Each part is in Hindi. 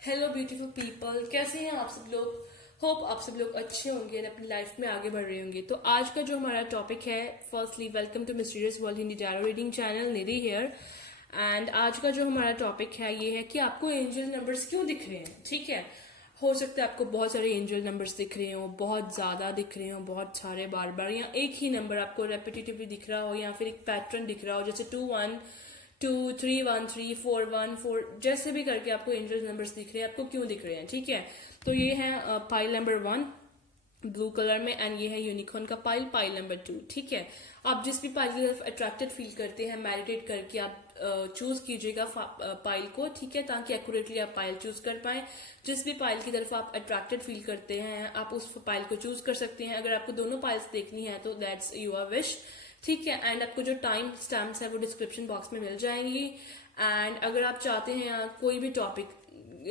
हेलो ब्यूटीफुल पीपल, कैसे हैं आप सब लोग। होप आप सब लोग अच्छे होंगे और अपनी लाइफ में आगे बढ़ रहे होंगे। तो आज का जो हमारा टॉपिक है, firstly welcome to mysterious world Hindi tarot reading channel, Nidhi here. And आज का जो हमारा टॉपिक है ये है कि आपको एंजल नंबर्स क्यों दिख रहे हैं। ठीक है, हो सकता है आपको बहुत सारे एंजल नंबर्स दिख रहे हो, बहुत ज्यादा दिख रहे हो, बहुत सारे बार बार, या एक ही नंबर आपको रेपिटेटिवली दिख रहा हो, या फिर एक पैटर्न दिख रहा हो, जैसे 2 1 2 3 1 3 4 1 4, जैसे भी करके आपको एंजल नंबर्स दिख रहे हैं। आपको क्यों दिख रहे हैं, ठीक है। तो ये है पाइल नंबर 1 ब्लू कलर में, एंड ये है यूनिकॉर्न का पाइल नंबर 2। ठीक है, आप जिस भी पाइल की तरफ अट्रैक्टेड फील करते हैं, मेडिटेट करके आप चूज कीजिएगा पाइल को, ठीक है, ताकि एक्यूरेटली आप पाइल चूज कर पाए। जिस भी पाइल की तरफ आप अट्रैक्टेड फील करते हैं, आप उस पाइल को चूज कर सकते हैं। अगर आपको दोनों पाइल्स देखनी है तो दैट्स योर विश, ठीक है। एंड आपको जो टाइम स्टैम्प्स है वो डिस्क्रिप्शन बॉक्स में मिल जाएंगी। एंड अगर आप चाहते हैं कोई भी टॉपिक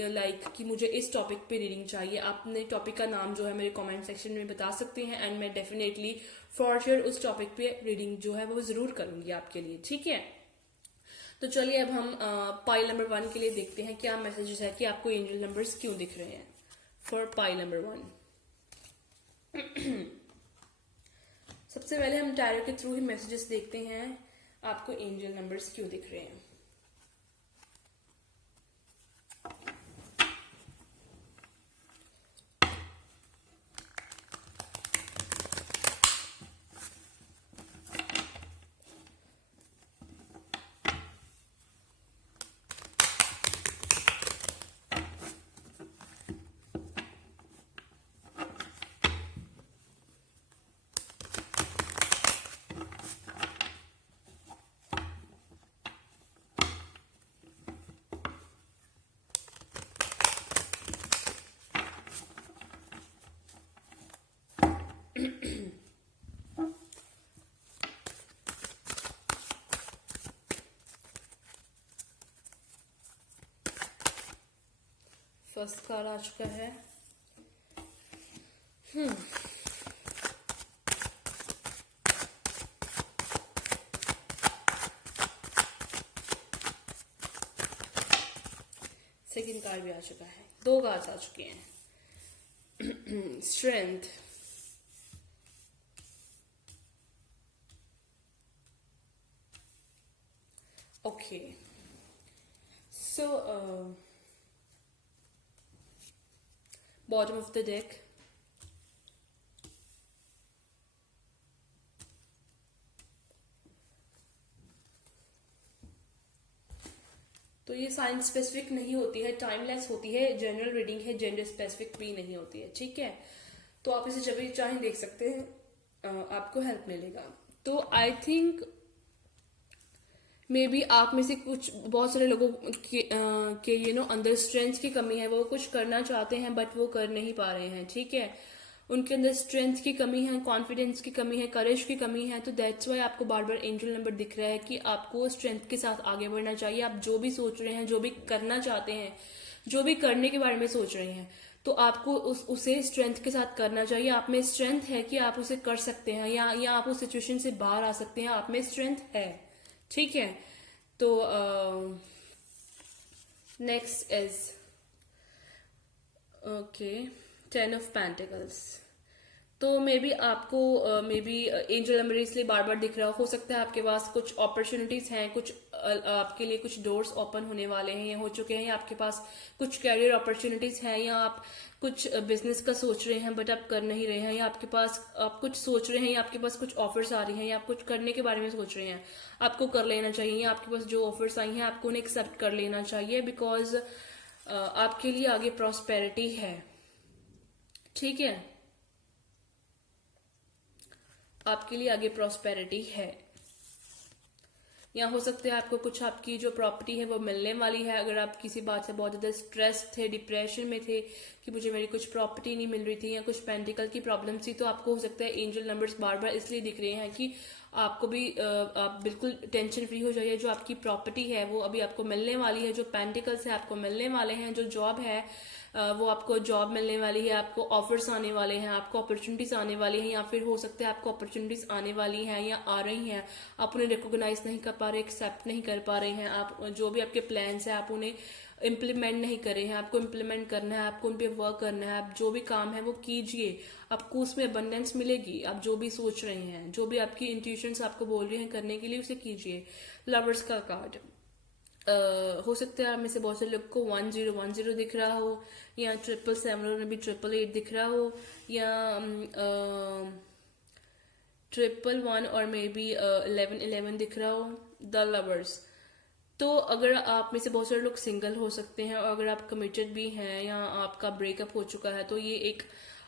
लाइक कि मुझे इस टॉपिक पे रीडिंग चाहिए, आप अपने टॉपिक का नाम जो है मेरे कमेंट सेक्शन में बता सकते हैं, एंड मैं डेफिनेटली फॉर श्योर उस टॉपिक पे रीडिंग जो है वो जरूर करूंगी आपके लिए, ठीक है। तो चलिए अब हम पाइल नंबर 1 के लिए देखते हैं क्या मैसेजेस है कि आपको एंजल नंबर्स क्यों दिख रहे हैं फॉर पाइल नंबर 1। सबसे पहले हम टैरो के थ्रू ही मैसेजेस देखते हैं आपको एंजल नंबर्स क्यों दिख रहे हैं। फर्स्ट कार्ड आ चुका है। सेकंड कार्ड भी आ चुका है। 2 कार्ड्स आ चुके हैं। Strength, okay. So bottom of the deck, तो ये साइंस स्पेसिफिक नहीं होती है, टाइमलेस होती है, जनरल रीडिंग है, जेंडर स्पेसिफिक भी नहीं होती है, ठीक है। तो आप इसे जब भी चाहें देख सकते हैं, आपको हेल्प मिलेगा। तो आई थिंक मे बी आप में से कुछ बहुत सारे लोगों के अंदर स्ट्रेंथ की कमी है, वो कुछ करना चाहते हैं बट वो कर नहीं पा रहे हैं, ठीक है। उनके अंदर स्ट्रेंथ की कमी है, कॉन्फिडेंस की कमी है, करेज की कमी है। तो दैट्स वाई आपको बार बार एंजल नंबर दिख रहा है कि आपको स्ट्रेंथ के साथ आगे बढ़ना चाहिए। आप जो भी सोच रहे हैं, जो भी करना चाहते हैं, जो भी करने के बारे में सोच रहे हैं, तो आपको उसे स्ट्रेंथ के साथ करना चाहिए। आप में स्ट्रेंथ है कि आप उसे कर सकते हैं, या आप उस सिचुएशन से बाहर आ सकते हैं। आप में स्ट्रेंथ है, ठीक है। तो next is okay 10 of pentacles. तो मे बी आपको मे बी एंजल नंबर इसलिए बार बार दिख रहा हो सकता है आपके पास कुछ अपॉर्चुनिटीज हैं, कुछ आपके लिए कुछ डोर्स ओपन होने वाले हैं या हो चुके हैं, या आपके पास कुछ कैरियर अपॉर्चुनिटीज हैं, या आप कुछ बिजनेस का सोच रहे हैं बट आप कर नहीं रहे हैं, या आपके पास आप कुछ सोच रहे हैं, या आपके पास कुछ ऑफर्स आ रही हैं, या आप कुछ करने के बारे में सोच रहे हैं, आपको कर लेना चाहिए। या आपके पास जो ऑफर्स आई हैं आपको उन्हें एक्सेप्ट कर लेना चाहिए, बिकॉज आपके लिए आगे प्रॉस्पेरिटी है, ठीक है। आपके लिए आगे प्रॉस्पेरिटी है। या हो सकता है आपको कुछ आपकी जो प्रॉपर्टी है वो मिलने वाली है। अगर आप किसी बात से बहुत ज्यादा स्ट्रेस थे, डिप्रेशन में थे कि मुझे मेरी कुछ प्रॉपर्टी नहीं मिल रही थी, या कुछ पेंटिकल की प्रॉब्लम थी, तो आपको हो सकता है एंजल नंबर्स बार बार इसलिए दिख रहे हैं कि आपको भी आप बिल्कुल टेंशन फ्री हो जाइए। जो आपकी प्रॉपर्टी है वो अभी आपको मिलने वाली है, जो पेंटिकल्स है आपको मिलने वाले हैं, जो जॉब है वो आपको जॉब मिलने वाली है, आपको ऑफर्स आने वाले हैं, आपको अपॉर्चुनिटीज आने वाली हैं, या फिर हो सकता है आपको अपॉर्चुनिटीज आने वाली हैं या आ रही हैं, आप उन्हें रिकॉग्नाइज नहीं कर पा रहे, एक्सेप्ट नहीं कर पा रहे हैं। आप जो भी आपके प्लान्स हैं आप उन्हें इम्प्लीमेंट नहीं करे हैं, आपको इम्प्लीमेंट करना है, आपको उन पे वर्क करना है, आप जो भी काम है वो कीजिए, आपको उसमें अबंडेंस मिलेगी। आप जो भी सोच रहे हैं, जो भी आपकी इंट्यूशंस आपको बोल रही हैं करने के लिए, उसे कीजिए। लवर्स का कार्ड, हो सकता है आप में से बहुत से लोग को 1010 दिख रहा हो, या 777 में भी 888 दिख रहा हो, या 111 और मे बी 1111 दिख रहा हो। द लवर्स, तो अगर आप में से बहुत सारे लोग सिंगल हो सकते हैं, और अगर आप कमिटेड भी हैं या आपका ब्रेकअप हो चुका है, तो ये एक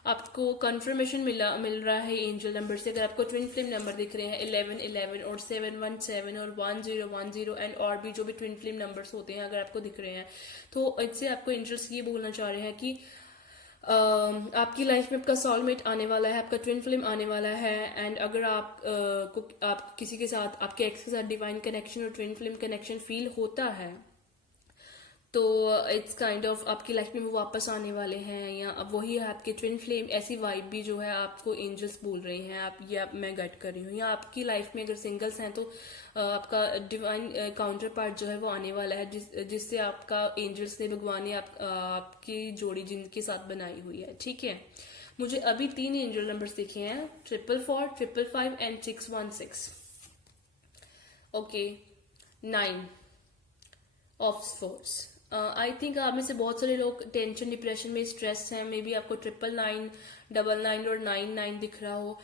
आपको कंफर्मेशन मिल रहा है एंजल नंबर से। अगर आपको ट्विन फ्लेम नंबर दिख रहे हैं 1111 और 717 और 1010 एंड और भी जो भी ट्विन फ्लेम नंबर्स होते हैं, अगर आपको दिख रहे हैं, तो इससे आपको इंटरेस्ट ये बोलना चाह रहे हैं कि आपकी लाइफ में आपका सोलमेट आने वाला है, आपका ट्विन फ्लेम आने वाला है। एंड अगर आप किसी के साथ, आपके एक्स के साथ डिवाइन कनेक्शन और ट्विन फ्लेम कनेक्शन फील होता है, तो इट्स काइंड ऑफ आपकी लाइफ में वो वापस आने वाले हैं, या अब वही है आपके ट्विन फ्लेम। ऐसी वाइब भी जो है आपको एंजल्स बोल रहे हैं, मैं गट कर रही हूँ। या आपकी लाइफ में अगर सिंगल्स हैं, तो आपका डिवाइन काउंटर पार्ट जो है वो आने वाला है, जिससे आपका एंजल्स ने, भगवान ने आपकी जोड़ी जिनके साथ बनाई हुई है। ठीक है, मुझे अभी 3 एंजल नंबर्स दिखे हैं, 444, 555 and 616। Okay, 9 of source. I think आप में से बहुत सारे लोग टेंशन, डिप्रेशन में, स्ट्रेस हैं। मे बी आपको 999, 99 और 99 दिख रहा हो।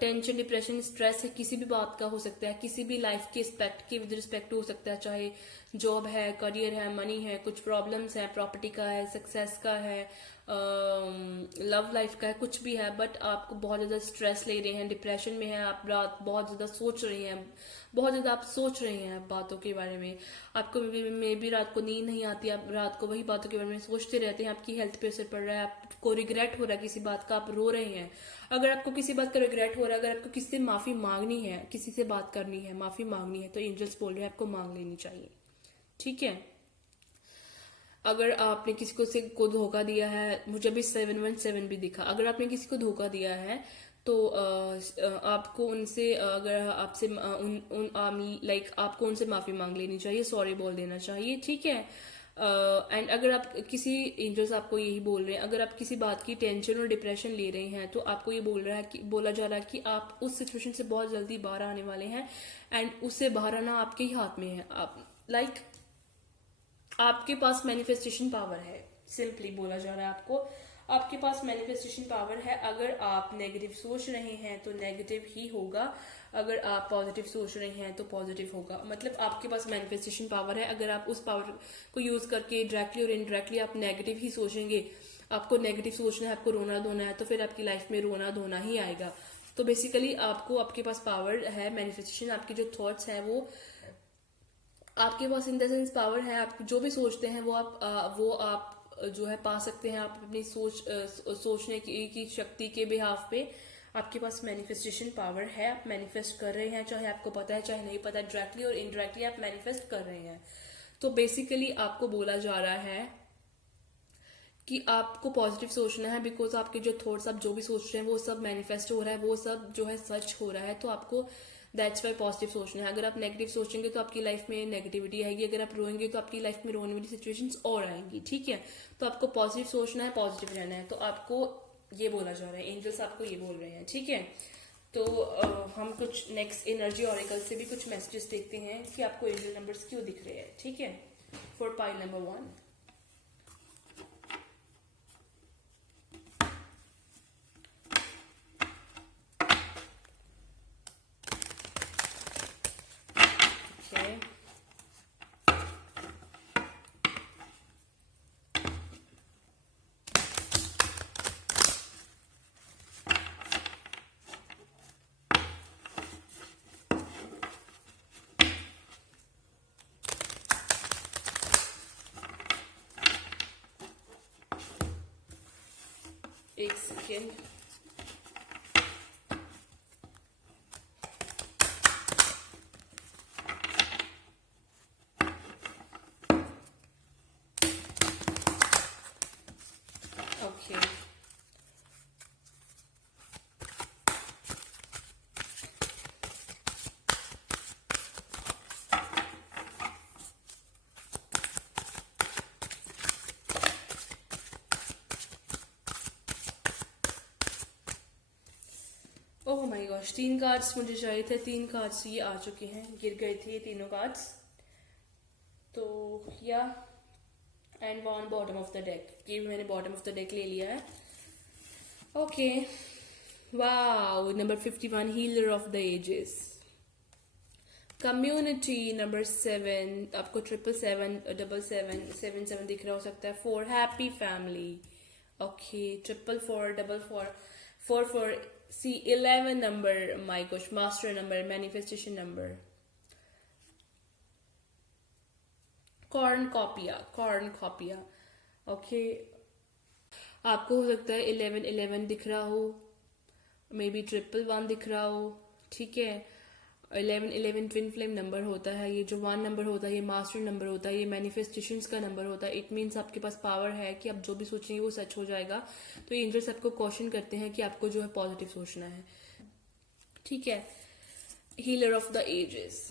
टेंशन, डिप्रेशन, स्ट्रेस है, किसी भी बात का हो सकता है, किसी भी लाइफ के एस्पेक्ट के विद रिस्पेक्ट हो सकता है, चाहे जॉब है, करियर है, मनी है, कुछ प्रॉब्लम्स है, प्रॉपर्टी का है, सक्सेस का है, लव लाइफ का है, कुछ भी है। बट आपको बहुत ज्यादा स्ट्रेस ले रहे हैं, डिप्रेशन में है आप, रात बहुत ज्यादा सोच रही हैं, बहुत ज्यादा आप सोच रहे हैं बातों के बारे में। आपको मे भी रात को नींद नहीं आती, आप रात को वही बातों के बारे में सोचते रहते हैं, आपकी हेल्थ पे असर पड़ रहा है, आपको रिग्रेट हो रहा है किसी बात का, आप रो रहे हैं। अगर आपको किसी बात का रिग्रेट हो रहा है, अगर आपको किसी से माफी मांगनी है, किसी से बात करनी है, माफी मांगनी है, तो एंजल्स बोल रहे हैं आपको मांग लेनी चाहिए। ठीक है, अगर आपने किसी को धोखा दिया है, मुझे भी 717 भी दिखा, अगर आपने किसी को धोखा दिया है, तो आपको उनसे, अगर आपसे लाइक आपको उनसे माफी मांग लेनी चाहिए, सॉरी बोल देना चाहिए। ठीक है, एंड अगर आप किसी एंजल्स आपको यही बोल रहे हैं, अगर आप किसी बात की टेंशन और डिप्रेशन ले रहे हैं, तो आपको ये बोला जा रहा है कि आप उस सिचुएशन से बहुत जल्दी बाहर आने वाले हैं, एंड उससे बाहर आना आपके ही हाथ में है। आप आपके पास मैनिफेस्टेशन पावर है, सिंपली बोला जा रहा है आपके पास मैनिफेस्टेशन पावर है। अगर आप नेगेटिव सोच रहे हैं तो नेगेटिव ही होगा, अगर आप पॉजिटिव सोच रहे हैं तो पॉजिटिव होगा। मतलब आपके पास मैनिफेस्टेशन पावर है। अगर आप उस पावर को यूज करके डायरेक्टली और इनडायरेक्टली आप नेगेटिव ही सोचेंगे, आपको नेगेटिव सोचना है, आपको रोना धोना है, तो फिर आपकी लाइफ में रोना धोना ही आएगा। तो बेसिकली आपके पास पावर है मैनिफेस्टेशन, आपके जो थॉट्स हैं वो आपके पास इन द सेंस पावर है। आप जो भी सोचते हैं वो आप जो है पा सकते हैं। आप अपनी सोचने की शक्ति के बिहाफ पे आपके पास मैनिफेस्टेशन पावर है। आप मैनिफेस्ट कर रहे हैं, चाहे आपको पता है चाहे नहीं पता, डायरेक्टली और इनडायरेक्टली आप मैनिफेस्ट कर रहे हैं। तो बेसिकली आपको बोला जा रहा है कि आपको पॉजिटिव सोचना है, बिकॉज आपके जो थॉट्स, आप जो भी सोच रहे हैं वो सब मैनिफेस्ट हो रहा है, वो सब जो है सच हो रहा है। तो आपको दैट्स वाई पॉजिटिव सोचना है। अगर आप नेगेटिव सोचेंगे तो आपकी लाइफ में नेगेटिविटी आएगी, अगर आप रोएंगे तो आपकी लाइफ में रोने वाली सिचुएशंस और आएंगी। ठीक है, तो आपको पॉजिटिव सोचना है, पॉजिटिव रहना है। तो आपको ये बोला जा रहा है, एंजल्स आपको ये बोल रहे हैं। ठीक है, तो हम कुछ नेक्स्ट एनर्जी ऑरेकल से भी कुछ मैसेजेस देखते हैं कि आपको एंजल नंबर्स क्यों दिख रहे हैं। ठीक है, फॉर पाइल नंबर 1, एक सेकेंड। ओके, gosh, 3 कार्ड्स मुझे चाहिए थे, 3 कार्ड्स ये आ चुके हैं, गिर गए थे ये तीनों कार्ड्स। तो या and one bottom of the deck, ये भी मैंने बॉटम ऑफ द डेक ले लिया है। Okay, wow, number 51, healer of the ages. Community number 7, आपको 777, 777 दिख रहा हो सकता है। 4, happy family. Okay, 444, 44, 44, see 11 number, my gosh, master number, manifestation number. Cornucopia. Okay, आपको हो सकता है 11 11 दिख रहा हो, मे बी 111 दिख रहा हो, ठीक है। 11 11 ट्विन फ्लेम नंबर होता है, ये जो 1 नंबर होता है ये मास्टर नंबर होता है, ये मैनिफेस्टेशंस का नंबर होता है। इट मीन्स आपके पास पावर है कि आप जो भी सोचेंगे वो सच हो जाएगा। तो ये एंजल्स आपको क्वेश्चन करते हैं कि आपको जो है पॉजिटिव सोचना है, ठीक है। Healer of the ages.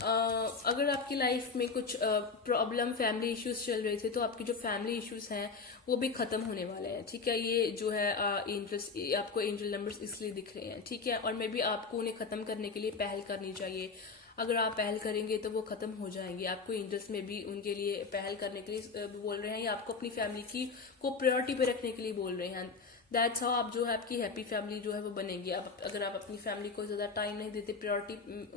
अगर आपकी लाइफ में कुछ प्रॉब्लम, फैमिली इश्यूज चल रहे थे, तो आपकी जो फैमिली इश्यूज हैं वो भी खत्म होने वाले हैं, ठीक है। ये जो है एंजल्स, आपको एंजल नंबर्स इसलिए दिख रहे हैं, ठीक है। और मे बी आपको उन्हें खत्म करने के लिए पहल करनी चाहिए। अगर आप पहल करेंगे तो वो खत्म हो जाएंगे। आपको एंजल्स में भी उनके लिए पहल करने के लिए बोल रहे हैं, या आपको अपनी फैमिली की को प्रायोरिटी पे रखने के लिए बोल रहे हैं। दैट्स हाउ आप जो है आपकी हैप्पी फैमिली जो है वो बनेगी। अब अगर आप अपनी फैमिली को ज्यादा टाइम नहीं देते,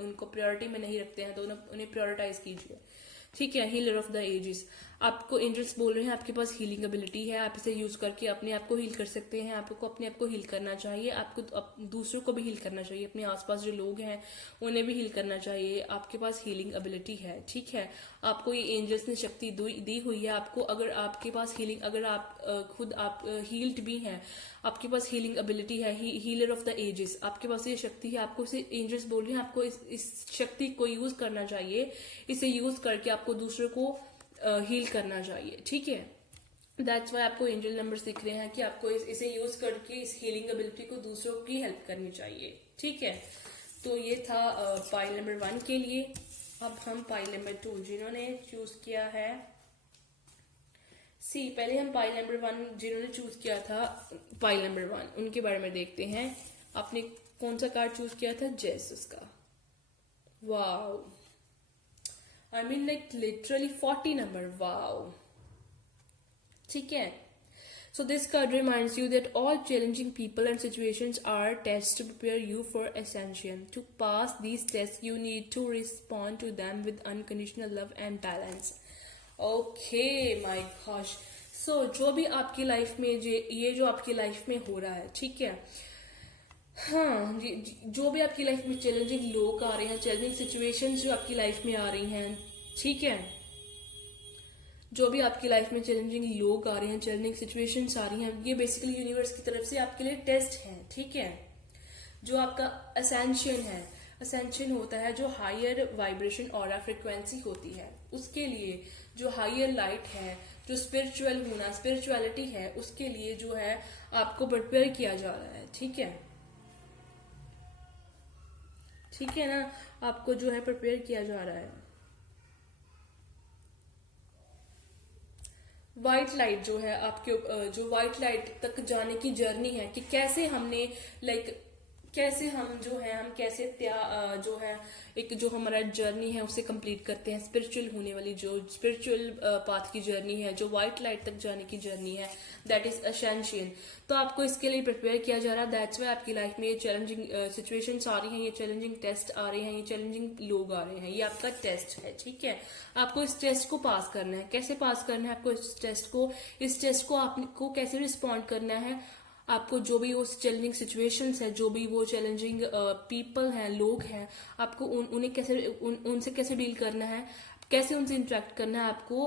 उनको प्रायोरिटी में नहीं रखते हैं, तो उन्हें प्रायोरिटाइज कीजिए, ठीक है। हीलर ऑफ द एजेस, आपको एंजल्स बोल रहे हैं आपके पास हीलिंग एबिलिटी है, आप इसे यूज करके अपने आप को हील कर सकते हैं। आपको अपने आप को हील करना चाहिए, आपको दूसरों को भी हील करना चाहिए, अपने आसपास जो लोग हैं उन्हें भी हील करना चाहिए। आपके पास हीलिंग एबिलिटी है, ठीक है। आपको ये एंजल्स ने शक्ति दी हुई है आपको। अगर आपके पास हीलिंग, अगर आप खुद आप हील्ड भी हैं, आपके पास हीलिंग एबिलिटी है, हीलर ऑफ द एजेस, आपके पास ये शक्ति है। आपको इसे एंजल्स बोल रहे हैं आपको इस शक्ति को यूज करना चाहिए। इसे यूज करके आपको दूसरों को हील करना चाहिए, ठीक है। दैट्स वाई आपको एंजल नंबर्स दिख रहे हैं कि आपको इसे यूज करके इस हीलिंग एबिलिटी को दूसरों की हेल्प करनी चाहिए, ठीक है। तो ये था पाइल नंबर 1 के लिए। अब हम पाइल नंबर 2, जिन्होंने चूज किया है पहले हम पाइल नंबर 1 जिन्होंने चूज किया था पाइल नंबर 1, उनके बारे में देखते हैं। आपने कौन सा कार्ड चूज किया था? जेसस का। Wow, I mean like literally 40 number, wow. ठीक है. So this card reminds you that all challenging people and situations are tests to prepare you for ascension. To pass these tests, you need to respond to them with unconditional love and balance. Okay, my gosh. So जो भी आपकी लाइफ में ये जो आपकी लाइफ में हो रहा है, ठीक है, हाँ, जो भी आपकी लाइफ में चैलेंजिंग लोग आ रहे हैं, चैलेंजिंग सिचुएशंस जो आपकी लाइफ में आ रही हैं, ठीक है, जो भी आपकी लाइफ में चैलेंजिंग लोग आ रहे हैं, चैलेंजिंग सिचुएशंस आ रही हैं, ये बेसिकली यूनिवर्स की तरफ से आपके लिए टेस्ट हैं, ठीक है। जो आपका असेंशन है, असेंशन होता है जो हायर वाइब्रेशन और फ्रिक्वेंसी होती है, उसके लिए जो हायर लाइट है, जो स्पिरिचुअल होना, स्पिरिचुअलिटी है, उसके लिए जो है आपको प्रिपेयर किया जा रहा है, ठीक है, ठीक है ना, आपको जो है प्रिपेयर किया जा रहा है। व्हाइट लाइट जो है आपके, जो व्हाइट लाइट तक जाने की जर्नी है कि कैसे हमने कैसे हम जो है हम कैसे जो है एक जो हमारा जर्नी है उसे कंप्लीट करते हैं, स्पिरिचुअल होने वाली जो स्पिरिचुअल पाथ की जर्नी है, जो व्हाइट लाइट तक जाने की जर्नी है, दैट इज असेंशन। तो आपको इसके लिए प्रिपेयर किया जा रहा है। दैट्स वाई आपकी लाइफ में ये चैलेंजिंग सिचुएशंस आ रही हैं, ये चैलेंजिंग टेस्ट आ रहे हैं, ये चैलेंजिंग लोग आ रहे हैं, ये आपका टेस्ट है, ठीक है। आपको इस टेस्ट को पास करना है। कैसे पास करना है आपको इस टेस्ट को आपको कैसे रिस्पॉन्ड करना है, आपको जो भी वो चैलेंजिंग सिचुएशंस है, जो भी वो चैलेंजिंग पीपल हैं, लोग हैं, आपको उन्हें कैसे उनसे कैसे डील करना है, कैसे उनसे इंटरेक्ट करना है, आपको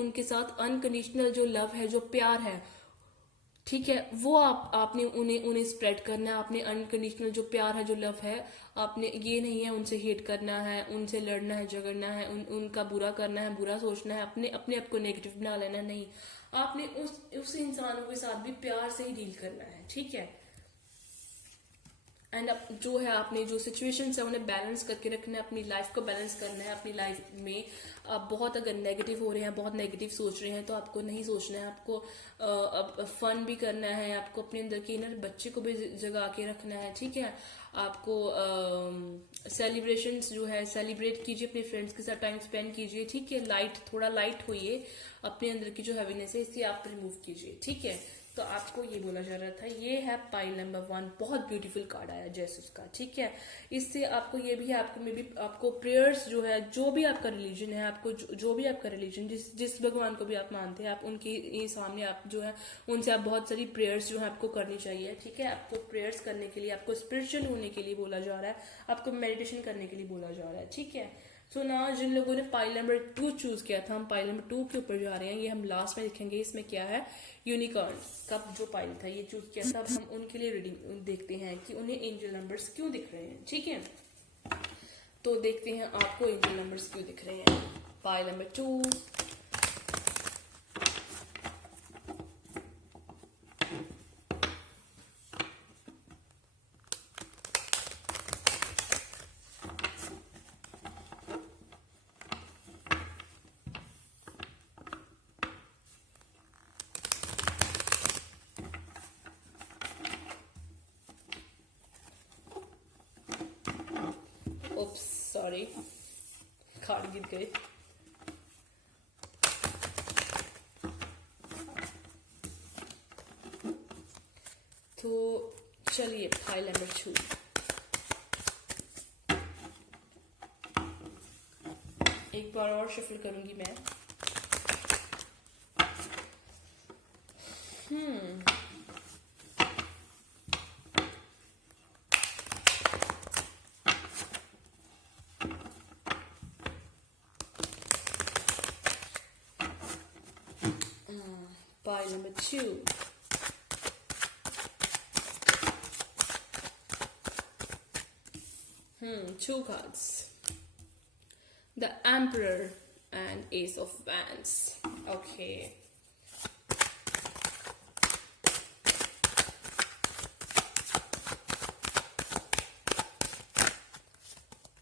उनके साथ अनकंडीशनल जो लव है, जो प्यार है, ठीक है, वो आपने उन्हें स्प्रेड करना है। आपने अनकंडीशनल जो प्यार है, जो लव है, आपने ये नहीं है उनसे हेट करना है, उनसे लड़ना है, झगड़ना है, उनका बुरा करना है, बुरा सोचना है, अपने आप को नेगेटिव बना लेना है, नहीं। आपने उस इंसानों के साथ भी प्यार से ही डील करना है, ठीक है। एंड जो है आपने जो सिचुएशंस है उन्हें बैलेंस करके रखना है, अपनी लाइफ को बैलेंस करना है। अपनी लाइफ में आप बहुत अगर नेगेटिव हो रहे हैं, बहुत नेगेटिव सोच रहे हैं, तो आपको नहीं सोचना है। आपको अब फन भी करना है, आपको अपने अंदर के इनर बच्चे को भी जगा के रखना है, ठीक है। आपको सेलिब्रेशंस जो है सेलिब्रेट कीजिए, अपने फ्रेंड्स के साथ टाइम स्पेंड कीजिए, ठीक है। थोड़ा लाइट होइए, अपने अंदर की जो हैवीनेस है इसे आप रिमूव कीजिए, ठीक है। तो आपको ये बोला जा रहा था, ये है पाइल नंबर 1, बहुत ब्यूटीफुल कार्ड आया जेसस का, ठीक है। इससे आपको ये भी है, आपको मे बी आपको प्रेयर्स जो है, जो भी आपका रिलीजन है, आपको जो भी आपका रिलीजन, जिस भगवान को भी आप मानते हैं, आप उनके ये सामने आप जो है उनसे आप बहुत सारी प्रेयर्स जो है आपको करनी चाहिए, ठीक है। आपको प्रेयर्स करने के लिए, आपको स्पिरिचुअल होने के लिए बोला जा रहा है, आपको मेडिटेशन करने के लिए बोला जा रहा है, ठीक है। सो ना जिन लोगों ने पाइल नंबर 2 चूज किया था, हम पाइल नंबर 2 के ऊपर जा रहे हैं। ये हम लास्ट में लिखेंगे, इसमें क्या है, यूनिकॉर्न का जो पाइल था ये चूज किया था। अब हम उनके लिए रीडिंग देखते हैं कि उन्हें एंजल नंबर्स क्यों दिख रहे हैं, ठीक है। तो देखते हैं आपको एंजल नंबर्स क्यों दिख रहे हैं। Pile number 2, oops sorry, card गिर गए। तो चलिए पाइल नंबर 2, एक बार और शफल करूंगी मैं। Pile number 2, two cards, the Emperor and Ace of Wands. Okay,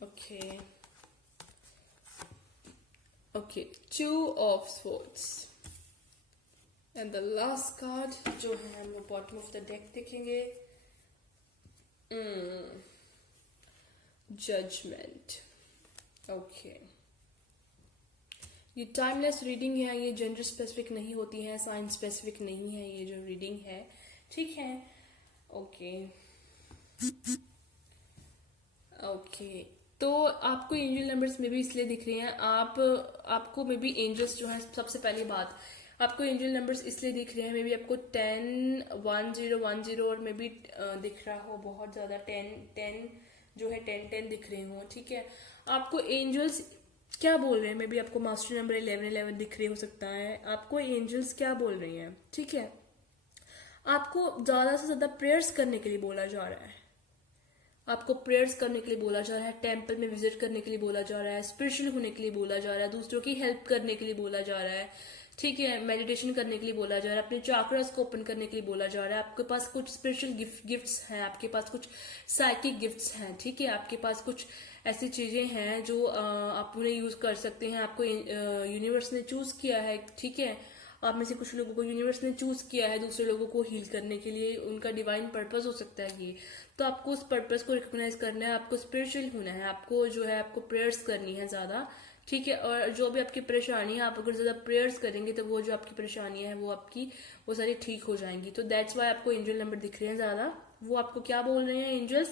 okay, okay, Two of Swords. And the last card जो है हम लोग बॉटम ऑफ द डेक देखेंगे, जजमेंट। ओके, ये टाइमलेस रीडिंग है, ये जेंडर स्पेसिफिक नहीं होती है, साइंस स्पेसिफिक नहीं है ये जो रीडिंग है, ठीक है। ओके ओके, तो आपको एंजल नंबर्स में भी इसलिए दिख रहे हैं, आपको मे बी एंजल्स जो है, सबसे पहली बात आपको एंजल नंबर्स इसलिए दिख रहे हैं, मे बी आपको 10 10 और मे बी दिख रहा हो बहुत ज्यादा 10 जो है 10 दिख रहे हो, ठीक है। आपको एंजल्स क्या बोल रहे हैं, मे बी आपको मास्टर नंबर 11 दिख रहे हो सकता है। आपको एंजल्स क्या बोल रही हैं, ठीक है। आपको ज्यादा से ज्यादा प्रेयर्स करने के लिए बोला जा रहा है, आपको प्रेयर्स करने के लिए बोला जा रहा है, टेंपल में विजिट करने के लिए बोला जा रहा है, स्पिरिचुअल होने के लिए बोला जा रहा है, दूसरों की हेल्प करने के लिए बोला जा रहा है, ठीक है। मेडिटेशन करने के लिए बोला जा रहा है, अपने चाक्रास को ओपन करने के लिए बोला जा रहा है। आपके पास कुछ स्पिरिचुअल गिफ्ट्स हैं, आपके पास कुछ साइकिक गिफ्ट्स हैं, ठीक है। आपके पास कुछ ऐसी चीजें हैं जो आप उन्हें यूज कर सकते हैं। आपको यूनिवर्स ने चूज किया है, ठीक है। आप में से कुछ लोगों को यूनिवर्स ने चूज किया है दूसरे लोगों को हील करने के लिए, उनका डिवाइन पर्पस हो सकता है ये। तो आपको उस पर्पस को रिकॉग्नाइज करना है, आपको स्पिरिचुअल होना है, आपको जो है आपको प्रेयर्स करनी है ज्यादा, ठीक है। और जो भी आपकी परेशानी है, आप अगर ज्यादा प्रेयर्स करेंगे तो वो जो आपकी परेशानी है वो सारी ठीक हो जाएंगी। तो दैट्स वाई आपको एंजल नंबर दिख रहे हैं ज्यादा। वो आपको क्या बोल रहे हैं एंजल्स,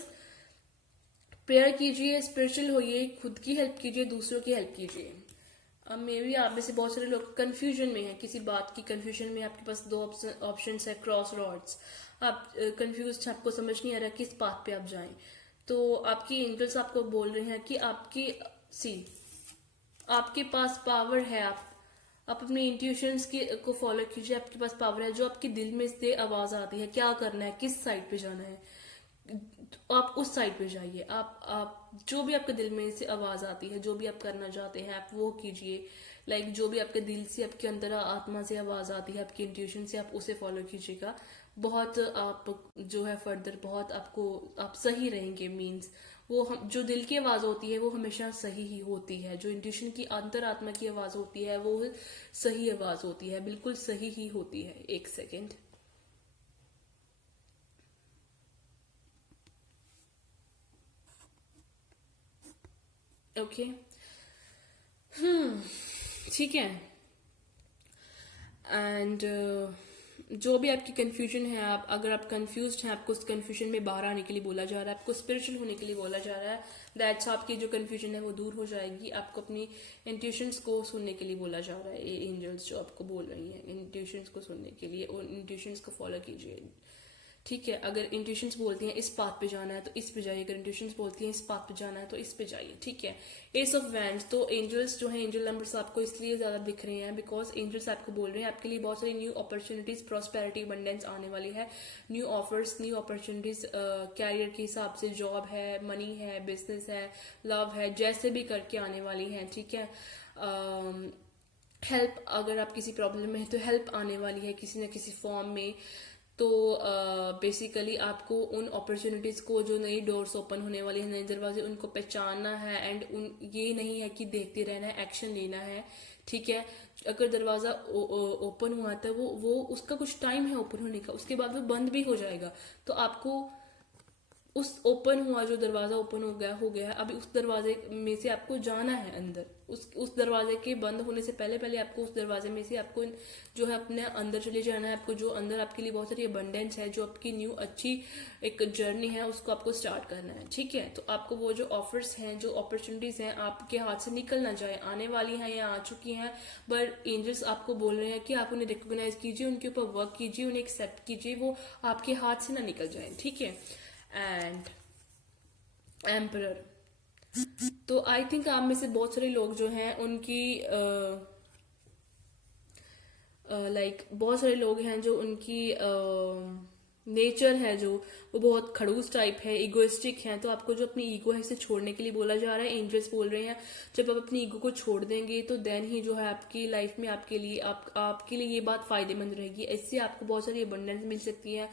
प्रेयर कीजिए, स्पिरिचुअल होइए, खुद की हेल्प कीजिए, दूसरों की हेल्प कीजिए। अब मे बी आप में से बहुत सारे लोग कंफ्यूजन में हैं, किसी बात की कंफ्यूजन में, आपके पास 2 ऑप्शन है, क्रॉस रोड्स, आप कंफ्यूज, आपको समझ नहीं आ रहा किस पाथ पे आप जाएं। तो आपकी एंजल्स आपको बोल रहे हैं कि आपके पास पावर है, आप अपने इंट्यूशंस को फॉलो कीजिए, आपके पास पावर है। जो आपके दिल में से आवाज आती है, क्या करना है, किस साइड पे जाना है, तो आप उस साइड पे जाइए। आप जो भी आपके दिल में से आवाज आती है, जो भी आप करना चाहते हैं, आप वो कीजिए। लाइक जो भी आपके दिल से, आपके अंदर आत्मा से आवाज आती है, आपकी इंट्यूशन से, आप उसे फॉलो कीजिएगा। बहुत आप जो है फर्दर बहुत आपको आप सही रहेंगे। मीन्स वो हम जो दिल की आवाज होती है वो हमेशा सही ही होती है, जो इंट्यूशन की अंतरात्मा की आवाज होती है वो सही आवाज होती है, बिल्कुल सही ही होती है। एक सेकेंड। ओके, ठीक है। एंड जो भी आपकी कंफ्यूजन है, आप अगर आप कंफ्यूज्ड हैं, आपको उस कंफ्यूजन में बाहर आने के लिए बोला जा रहा है, आपको स्पिरिचुअल होने के लिए बोला जा रहा है, दैट्स आपकी जो कंफ्यूजन है वो दूर हो जाएगी। आपको अपनी इंट्यूशंस को सुनने के लिए बोला जा रहा है। ये एंजल्स जो आपको बोल रही हैं इंट्यूशंस को सुनने के लिए, और इंट्यूशंस को फॉलो कीजिए। ठीक है, अगर इंट्यूशंस बोलती हैं इस पाथ पे जाना है तो इस पे जाइए, अगर इंट्यूशंस बोलती हैं इस पाथ पे जाना है तो इस पे जाइए। ठीक है। एस ऑफ वैंड्स, तो एंजल्स जो है, एंजल नंबर्स आपको इसलिए ज्यादा दिख रहे हैं बिकॉज एंजल्स आपको बोल रहे हैं आपके लिए बहुत सारी न्यू अपॉर्चुनिटीज, प्रॉस्पेरिटी, अबंडेंस आने वाली है। New offers, new opportunities, career के हिसाब से, जॉब है, मनी है, बिजनेस है, लव है, जैसे भी करके आने वाली है। ठीक है। हेल्प, अगर आप किसी प्रॉब्लम में है तो हेल्प आने वाली है किसी न किसी फॉर्म में। तो बेसिकली आपको उन अपॉर्चुनिटीज को, जो नई डोर्स ओपन होने वाली है, नए दरवाजे, उनको पहचानना है। एंड ये नहीं है कि देखते रहना है, एक्शन लेना है। ठीक है। अगर दरवाजा ओपन हुआ था, वो उसका कुछ टाइम है ओपन होने का, उसके बाद वो बंद भी हो जाएगा। तो आपको उस ओपन हुआ, जो दरवाजा ओपन हो गया है, अभी उस दरवाजे में से आपको जाना है अंदर। उस दरवाजे के बंद होने से पहले पहले आपको उस दरवाजे में से आपको जो है अपने अंदर चले जाना है। आपको जो अंदर आपके लिए बहुत सारी अबंडेंस है, जो आपकी न्यू अच्छी एक जर्नी है, उसको आपको स्टार्ट करना है। ठीक है। तो आपको वो जो ऑफर्स हैं, जो अपॉर्चुनिटीज हैं, आपके हाथ से निकल ना जाए, आने वाली हैं या आ चुकी हैं, बट एंजल्स आपको बोल रहे हैं कि आप उन्हें रिकॉग्नाइज कीजिए, उनके ऊपर वर्क कीजिए, उन्हें एक्सेप्ट कीजिए, वो आपके हाथ से ना निकल जाए। ठीक है। एंड एम्परर, तो आई थिंक आप में से बहुत सारे लोग जो हैं उनकी बहुत सारे लोग हैं जो उनकी नेचर है जो वो बहुत खड़ूस टाइप है, इगोइस्टिक है। तो आपको जो अपनी ईगो है इसे छोड़ने के लिए बोला जा रहा है। एंजल्स बोल रहे हैं जब आप अपनी ईगो को छोड़ देंगे तो देन ही जो है आपकी लाइफ में आपके लिए ये बात फायदेमंद रहेगी। इससे आपको बहुत सारी अबंडेंस मिल सकती है,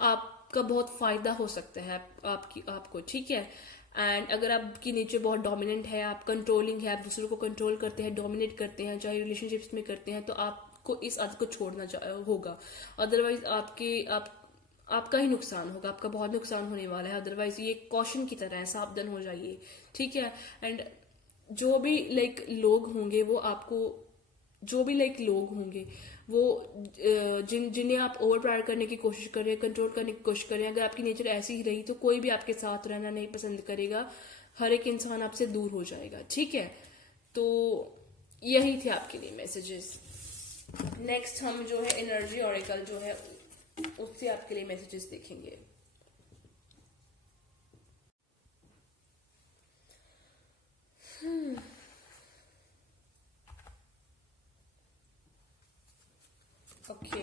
आपका बहुत फायदा हो सकता है आपको। ठीक है। एंड अगर आपकी नेचर बहुत डोमिनेंट है, आप कंट्रोलिंग है, आप दूसरों को कंट्रोल करते हैं, डोमिनेट करते हैं, चाहे रिलेशनशिप्स में करते हैं, तो आपको इस आदत को छोड़ना होगा। अदरवाइज आपका ही नुकसान होगा, आपका बहुत नुकसान होने वाला है। अदरवाइज ये कॉशन की तरह है, सावधान हो जाइए। ठीक है। एंड जो भी लोग होंगे वो आपको, जो भी लोग होंगे वो जिन्हें आप ओवर पावर करने की कोशिश कर रहे हैं, कंट्रोल करने की कोशिश कर रहे हैं, अगर आपकी नेचर ऐसी ही रही तो कोई भी आपके साथ रहना नहीं पसंद करेगा। हर एक इंसान आपसे दूर हो जाएगा। ठीक है। तो यही थे आपके लिए मैसेजेस। नेक्स्ट हम जो है एनर्जी ऑरेकल जो है उससे आपके लिए मैसेजेस देखेंगे। ओके,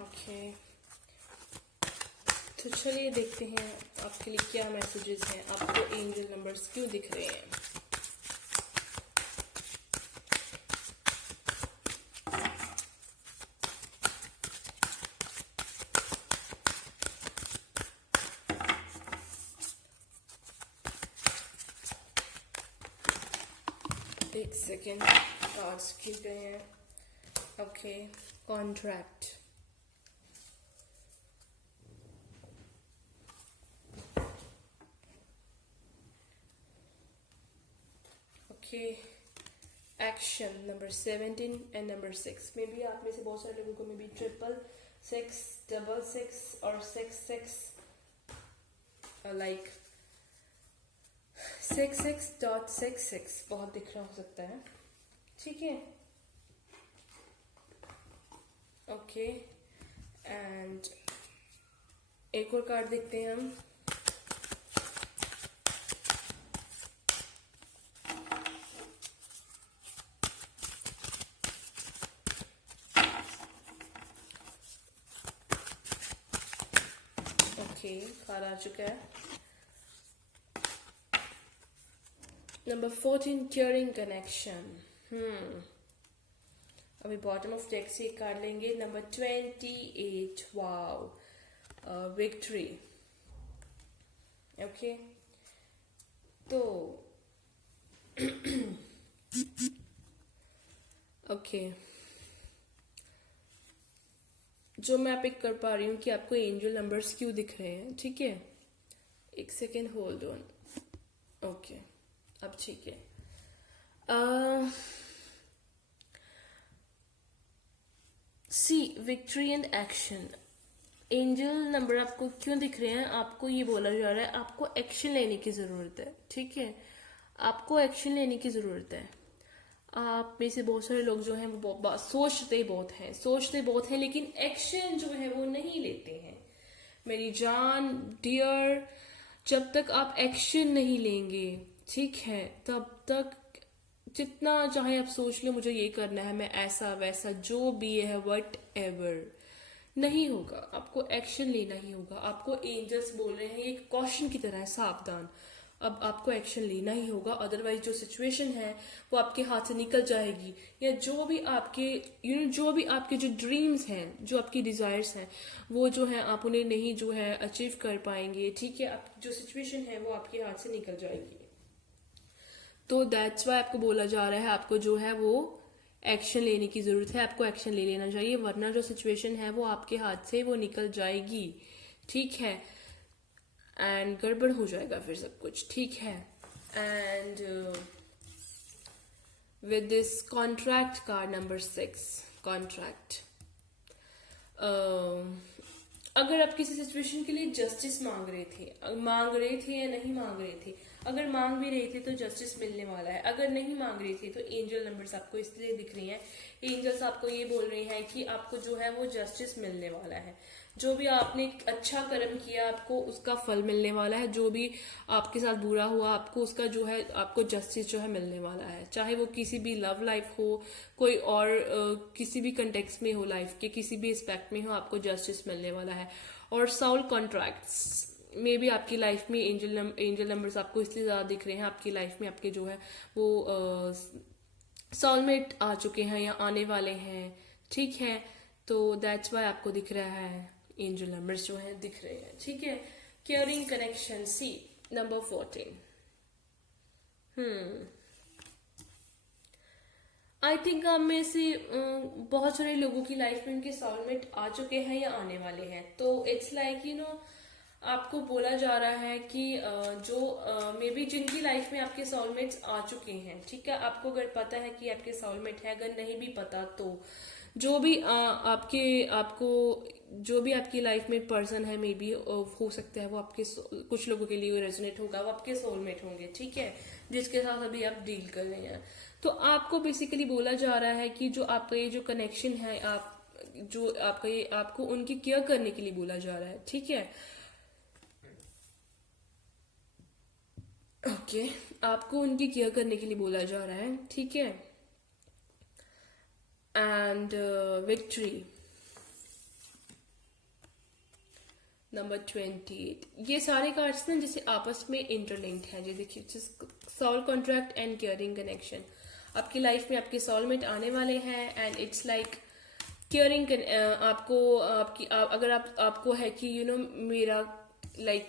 ओके, तो चलिए देखते हैं आपके लिए क्या मैसेजेस हैं, आपको एंजल नंबर्स क्यों दिख रहे हैं। एक सेकेंड, कार्ड्स खींच गए हैं। Okay, contract, okay, action number 17 and number 6 में भी आप में से बहुत सारे लोगों को में भी 666, 66 और 66 लाइक 66.66 बहुत दिख रहा हो सकता है, ठीक है। ओके एंड एक और कार्ड देखते हैं हम। ओके कार्ड आ चुका है। Number 14 caring connection. अभी बॉटम ऑफ डेक से एक कार्ड लेंगे। Number 28 wow victory. ओके तो ओके जो मैं पिक कर पा रही हूँ कि आपको एंजल नंबर्स क्यों दिख रहे हैं, ठीक है। एक सेकेंड होल्ड ऑन। ओके अब ठीक है। See victory and action. Angel number आपको क्यों दिख रहे हैं, आपको ये बोला जा रहा है आपको एक्शन लेने की जरूरत है, ठीक है। आपको एक्शन लेने की जरूरत है। आप में से बहुत सारे लोग जो हैं वो सोचते बहुत हैं लेकिन एक्शन जो है वो नहीं लेते हैं। मेरी जान डियर, जब तक आप एक्शन नहीं लेंगे, ठीक है, तब तक जितना चाहे आप सोच लो मुझे ये करना है, मैं ऐसा वैसा जो भी है वट एवर, नहीं होगा। आपको एक्शन लेना ही होगा। आपको एंजल्स बोल रहे हैं, ये एक कॉशन की तरह है, सावधान। अब आपको एक्शन लेना ही होगा, अदरवाइज जो सिचुएशन है वो आपके हाथ से निकल जाएगी, या जो भी आपके जो भी आपके जो ड्रीम्स हैं, जो आपकी डिजायर्स हैं, वो जो है आप उन्हें नहीं जो है अचीव कर पाएंगे, ठीक है। आप जो सिचुएशन है वो आपके हाथ से निकल जाएगी। तो दैट्स वाई आपको बोला जा रहा है आपको जो है वो एक्शन लेने की जरूरत है। आपको एक्शन ले लेना चाहिए, वरना जो सिचुएशन है वो आपके हाथ से वो निकल जाएगी, ठीक है, एंड गड़बड़ हो जाएगा फिर सब कुछ, ठीक है। And with this contract card number 6 contract. अगर आप किसी सिचुएशन के लिए जस्टिस मांग रहे थे या नहीं मांग रहे थे, अगर मांग भी रहे थे तो जस्टिस मिलने वाला है। अगर नहीं मांग रहे थे तो एंजल नंबर्स आपको इसलिए दिख रही हैं, एंजल्स आपको ये बोल रहे हैं कि आपको जो है वो जस्टिस मिलने वाला है। जो भी आपने अच्छा कर्म किया आपको उसका फल मिलने वाला है। जो भी आपके साथ बुरा हुआ आपको उसका जो है आपको जस्टिस जो है मिलने वाला है। चाहे वो किसी भी लव लाइफ हो, कोई और किसी भी कंटेक्स्ट में हो, लाइफ के किसी भी एस्पेक्ट में हो, आपको जस्टिस मिलने वाला है। और साउल कॉन्ट्रैक्ट्स में भी आपकी लाइफ में एंजल नंबर्स आपको इसलिए ज्यादा दिख रहे हैं। आपकी लाइफ में आपके जो है वो सोलमेट आ चुके हैं या आने वाले हैं, ठीक है। तो दैट्स वाई आपको दिख रहा है एंजल नंबर्स जो है दिख रहे हैं, ठीक है। Caring connection see number 14। I think आप में से बहुत सारे लोगों की लाइफ में उनके सोलमेट आ चुके हैं या आने वाले हैं। तो इट्स लाइक आपको बोला जा रहा है कि जो मे बी जिनकी लाइफ में आपके सोलमेट्स आ चुके हैं, ठीक है, आपको अगर पता है कि आपके सोलमेट है, अगर नहीं भी पता तो जो भी जो भी आपकी लाइफ में पर्सन है, मे बी हो सकता है वो आपके कुछ लोगों के लिए रेजोनेट होगा, वो आपके सोलमेट होंगे, ठीक है, जिसके साथ अभी आप डील कर रहे हैं। तो आपको बेसिकली बोला जा रहा है कि जो आपका ये जो कनेक्शन है, आपको उनकी केयर करने के लिए बोला जा रहा है, ठीक है। ओके आपको उनकी केयर करने के लिए बोला जा रहा है, ठीक है। And victory number 28। ये सारे कार्ड्स ना जैसे आपस में इंटरलिंक्ड हैं। ये देखिए soul contract and caring connection. आपकी लाइफ में आपके सोलमेट आने वाले हैं एंड इट्स लाइक केयरिंग अगर आपको है कि मेरा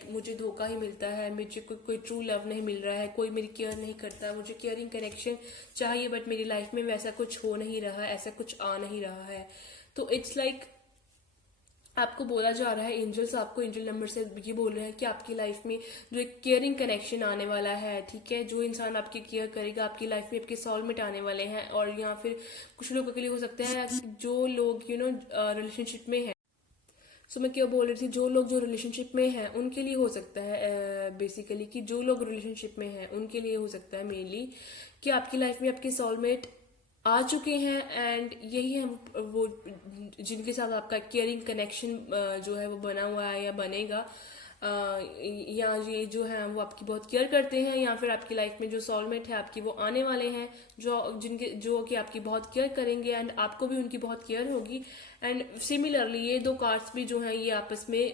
मुझे धोखा ही मिलता है, मुझे कोई ट्रू लव नहीं मिल रहा है, कोई मेरी केयर नहीं करता, मुझे केयरिंग कनेक्शन चाहिए, बट मेरी लाइफ में वैसा कुछ हो नहीं रहा है, ऐसा कुछ आ नहीं रहा है। तो इट्स लाइक आपको बोला जा रहा है, एंजल्स आपको एंजल नंबर से ये बोल रहे हैं कि आपकी लाइफ में जो एक केयरिंग कनेक्शन आने वाला है, ठीक है, जो इंसान आपकी केयर करेगा, आपकी लाइफ में आपके सोलमेट आने वाले हैं। और या फिर कुछ लोगों के लिए हो सकता है जो लोग रिलेशनशिप में है। सो मैं क्या बोल रही थी, जो लोग जो रिलेशनशिप में हैं उनके लिए हो सकता है बेसिकली, कि जो लोग रिलेशनशिप में हैं उनके लिए हो सकता है मेनली कि आपकी लाइफ में आपके सोलमेट आ चुके हैं, एंड यही है वो जिनके साथ आपका केयरिंग कनेक्शन जो है वो बना हुआ है या बनेगा। या ये जो है वो आपकी बहुत केयर करते हैं, या फिर आपकी लाइफ में जो सोलमेट है आपकी वो आने वाले हैं जो कि आपकी बहुत केयर करेंगे, एंड आपको भी उनकी बहुत केयर होगी। एंड सिमिलरली ये दो कार्ड्स भी जो हैं ये आपस में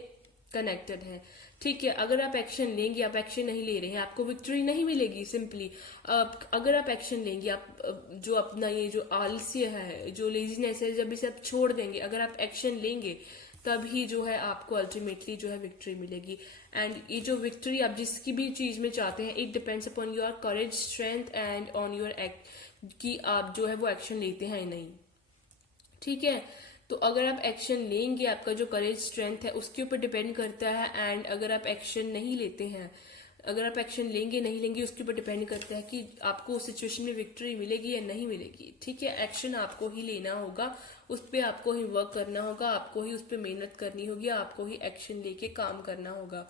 कनेक्टेड हैं, ठीक है। अगर आप एक्शन लेंगे, आप एक्शन नहीं ले रहे हैं, आपको विक्ट्री नहीं मिलेगी सिंपली। अगर आप एक्शन लेंगे, आप जो अपना ये जो आलस्य है, जो लेजीनेस है, जब इसे आप छोड़ देंगे, अगर आप एक्शन लेंगे तभी जो है आपको अल्टीमेटली जो है विक्ट्री मिलेगी। एंड ये जो विक्ट्री आप जिसकी भी चीज में चाहते हैं, it depends upon your courage, strength and on your act, कि आप जो है वो एक्शन लेते हैं या नहीं, ठीक है। तो अगर आप एक्शन लेंगे, आपका जो करेज स्ट्रेंथ है उसके ऊपर डिपेंड करता है। एंड अगर आप एक्शन नहीं लेते हैं, अगर आप एक्शन लेंगे नहीं लेंगे, उसके ऊपर डिपेंड करता है कि आपको उस सिचुएशन में विक्ट्री मिलेगी या नहीं मिलेगी, ठीक है। एक्शन आपको ही लेना होगा, उस पर आपको ही वर्क करना होगा, आपको ही उस पर मेहनत करनी होगी, आपको ही एक्शन लेके काम करना होगा।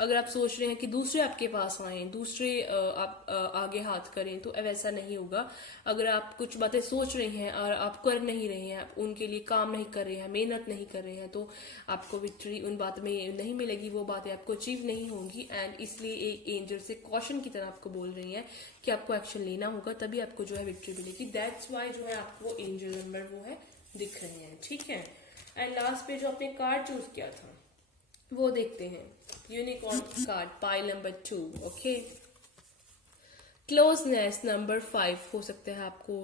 अगर आप सोच रहे हैं कि दूसरे आपके पास आए, दूसरे आप आगे हाथ करें, तो वैसा नहीं होगा। अगर आप कुछ बातें सोच रहे हैं और आप कर नहीं रहे हैं, आप उनके लिए काम नहीं कर रहे हैं, मेहनत नहीं कर रहे हैं, तो आपको विक्ट्री उन बात में नहीं मिलेगी, वो बातें आपको अचीव नहीं होंगी। एंड इसलिए एक एंजल से कॉशन की तरह आपको बोल रही है कि आपको एक्शन लेना होगा, तभी आपको जो है विक्ट्री मिलेगी। दैट्स वाई जो है आपको एंजल नंबर वो है दिख रहे हैं, ठीक है। एंड लास्ट पे जो आपने कार्ड चूज किया था वो देखते हैं, unicorn card, pile number 2, okay. Closeness number 5 हो सकता है आपको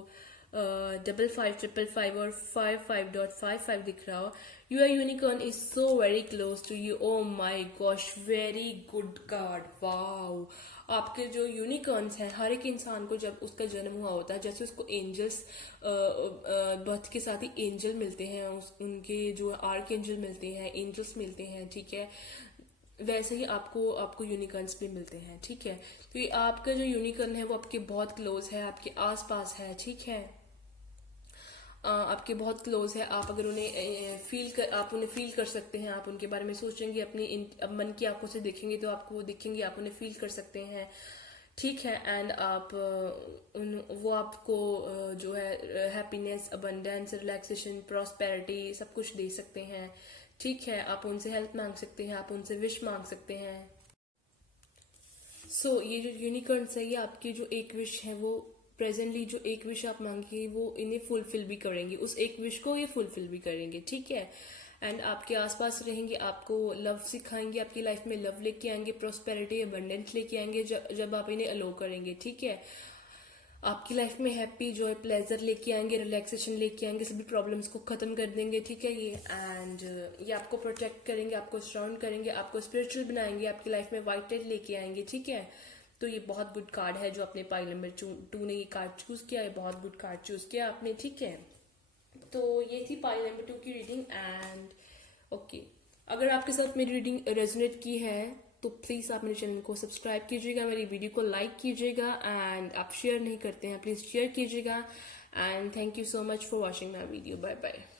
5555 और 55.55 दिख रहा हो। Your unicorn is so very close to you, oh my gosh, very good card, wow. आपके जो यूनिकॉर्न्स हैं, हर एक इंसान को जब उसका जन्म हुआ होता है, जैसे उसको एंजल्स बर्थ के साथ ही एंजल मिलते हैं, उनके जो आर्क एंजल मिलते हैं, एंजल्स मिलते हैं, ठीक है, वैसे ही आपको यूनिकॉर्न्स भी मिलते हैं, ठीक है। तो ये आपका जो यूनिकॉर्न है वो आपके बहुत क्लोज है, आपके आसपास है, ठीक है, आपके बहुत क्लोज है। आप अगर आप उन्हें फील कर सकते हैं, आप उनके बारे में सोचेंगे, अब मन की आंखों से देखेंगे तो आपको वो दिखेंगे, आप उन्हें फील कर सकते हैं, ठीक है। एंड आप वो आपको जो है हैप्पीनेस, अबंडेंस, रिलैक्सेशन, प्रॉस्पेरिटी सब कुछ दे सकते हैं, ठीक है। आप उनसे हेल्प मांग सकते हैं, आप उनसे विश मांग सकते हैं। सो ये जो यूनिकॉर्न्स है, ये आपकी जो एक विश है वो प्रेजेंटली जो एक विश आप मांगे वो इन्हें फुलफिल भी करेंगे, उस एक विश को ये फुलफिल भी करेंगे, ठीक है। एंड आपके आसपास रहेंगे, आपको लव सिखाएंगे, आपकी लाइफ में लव लेके आएंगे, प्रोस्पेरिटी, अबंडेंस लेके आएंगे जब आप इन्हें अलो करेंगे, ठीक है। आपकी लाइफ में हैप्पी, जॉय, प्लेजर लेके आएंगे, रिलैक्सेशन लेके आएंगे, सभी प्रॉब्लम्स को खत्म कर देंगे, ठीक है ये। एंड ये आपको प्रोटेक्ट करेंगे, आपको सराउंड करेंगे, आपको स्पिरिचुअल बनाएंगे, आपकी लाइफ में वाइट लाइट लेके आएंगे, ठीक है। तो ये बहुत गुड कार्ड है जो अपने पाइल नंबर 2 ने ये कार्ड चूज किया है, बहुत गुड कार्ड चूज किया आपने, ठीक है। तो ये थी पाइल नंबर 2 की रीडिंग। एंड ओके, अगर आपके साथ मेरी रीडिंग रेजोनेट की है तो प्लीज आप मेरे चैनल को सब्सक्राइब कीजिएगा, मेरी वीडियो को लाइक कीजिएगा, एंड आप शेयर नहीं करते हैं प्लीज शेयर कीजिएगा। And thank you so much for watching my video, bye bye.